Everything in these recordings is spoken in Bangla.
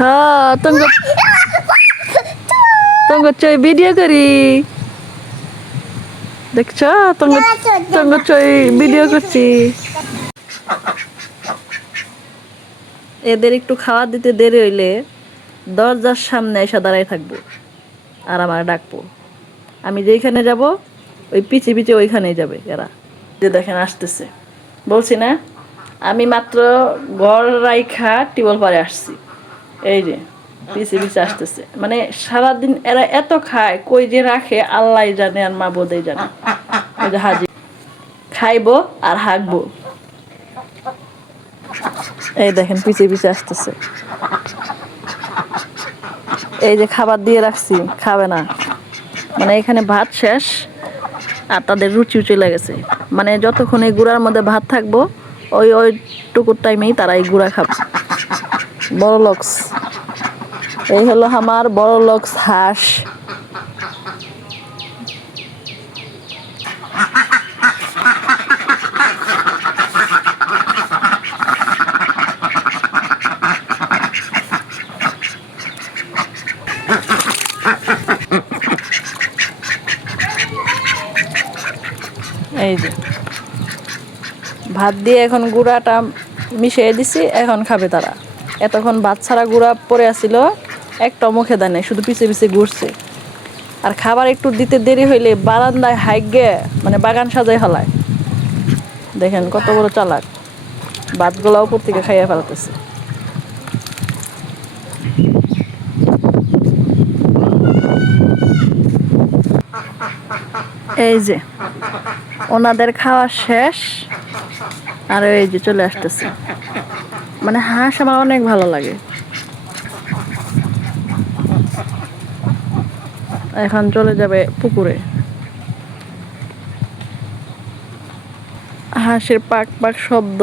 হ্যাঁ তঙ্গ চই ভিডিও করি দেখছ তঙ্গ চই ভিডিও করছি। এদের একটু খাওয়া দিতে দেরি হইলে দরজার সামনে এসে দাঁড়াই থাকবো আর আমার ডাকবো। আমি যেইখানে যাব ওই পিছে পিছে ওইখানেই যাবে এরা। যে দেখেন আসতেছে, বলছি না আমি মাত্র ঘর রাইখা টিবল পারে আসছি, এই যে পিছে পিছে আসতেছে। মানে সারাদিন এরা এত খায়, কই যে রাখে আল্লাহ জানে আর মা বোধই জানে। ওই যে হাজি খাইবো আর হাঁকবো। এই দেখেন পিছে পিছে আসতেছে। এই যে খাবার দিয়ে রাখছি, খাবে না। মানে এখানে ভাত শেষ আর তাদের রুচিও চলে গেছে। মানে যতক্ষণ এই গুঁড়ার মধ্যে ভাত থাকবো ওই টুকুর টাইমেই তারা এই গুঁড়া খাবে। বড় লক্স, এই হলো আমার বড় লক্স হাঁস। এই যে ভাত দিয়ে এখন গুঁড়াটা মিশিয়ে দিছি, এখন খাবে তারা। এতক্ষণ ভাত ছাড়া গুঁড়া পরে আসছিল, একটা মুখে দেয় নাই, শুধু পিছে পিছে ঘুরছে। আর খাবার একটু দিতে দেরি হইলে বারান্দায় হাইগে মানে বাগান সাজাই হলায়। দেখেন কত বড় চালাক, ভাতগুলা উপর থেকে খাইয়া ফেলতেছে। এই যে ওনাদের খাওয়া শেষ আর এই যে চলে আসতেছে। মানে হাঁস আমার অনেক ভালো লাগে। এখন চলে যাবে পুকুরে। হাঁসের পাক পাক শব্দ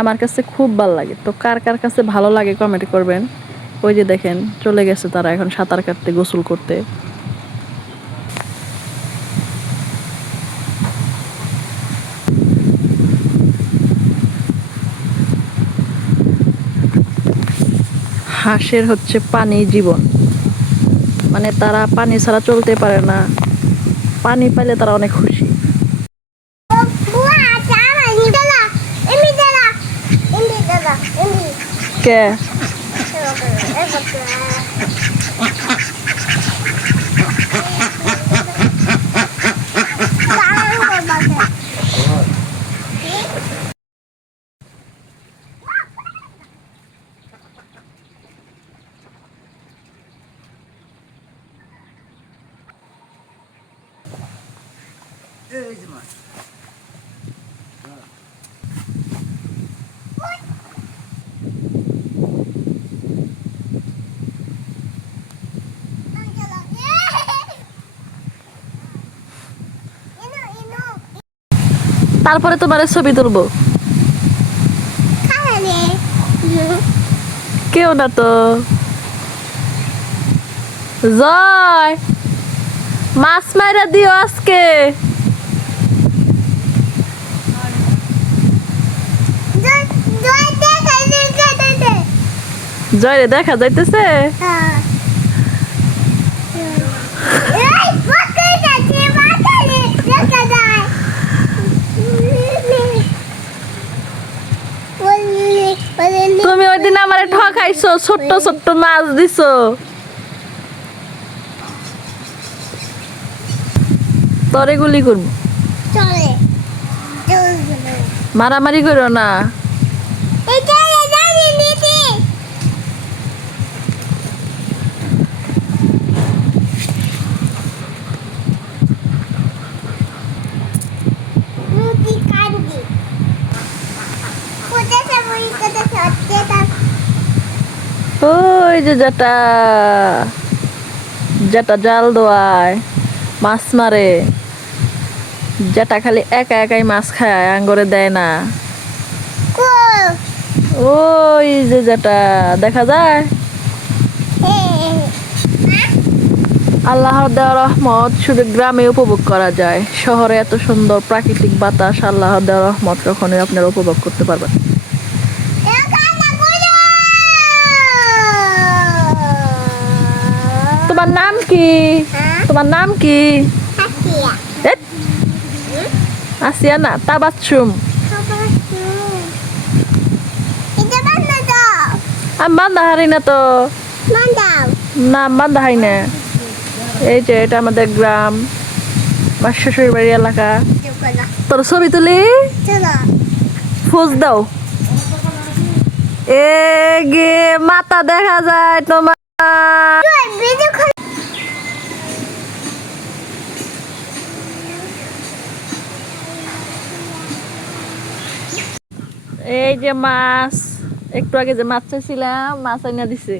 আমার কাছে খুব ভালো লাগে। তো কার কার কাছে ভালো লাগে কমেন্ট করবেন। ওই যে দেখেন চলে গেছে তারা এখন সাঁতার কাটতে, গোসল করতে। হাঁসের হচ্ছে পানি জীবন, মানে তারা পানি ছাড়া চলতে পারে না। পানি পাইলে তারা অনেক খুশি। কে তারপরে তোমার ছবি তুলবো। কেউ না তো। জয় মাছ মাইরা দিও আজকে। জয় রে দেখা যাইতেছে। তুমি ওই দিন আমারে ঠকাইছো, ছোট্ট ছোট্ট মাছ দিছো। তরে গুলি করবো, মারামারি করো না। ওই যে যেটা যেটা জাল দোয়ায় মাছ মারে, যেটা খালি একা একাই মাছ খায়, আঙ্গরে দেয় না। ওই যে যেটা দেখা যায়। আল্লাহর দেওয়া রহমত শুধু গ্রামে উপভোগ করা যায়। শহরে এত সুন্দর প্রাকৃতিক বাতাস আল্লাহর দেওয়া রহমত কখনোই আপনারা উপভোগ করতে পারবেন। কি? হ্যাঁ? তোমার নাম কি? Asia. এত, আসিয়া না, তাবাচ্ছুম। Itu mana tuh? আমি বান্ধা হারি না তো। Mana? না বান্ধা হাই না। এই যে এটা আমাদের গ্রাম, আমার শ্বশুর বাড়ি এলাকা। Coba lah. তোর ছবি তুলি, Coba. ফোজ দাও। এ গে মাথা দেখা যায় তোমার। Video call. এই যে মাছ, একটু আগে যে মাছ চাইছিলাম, মাছ আইনা দিছে।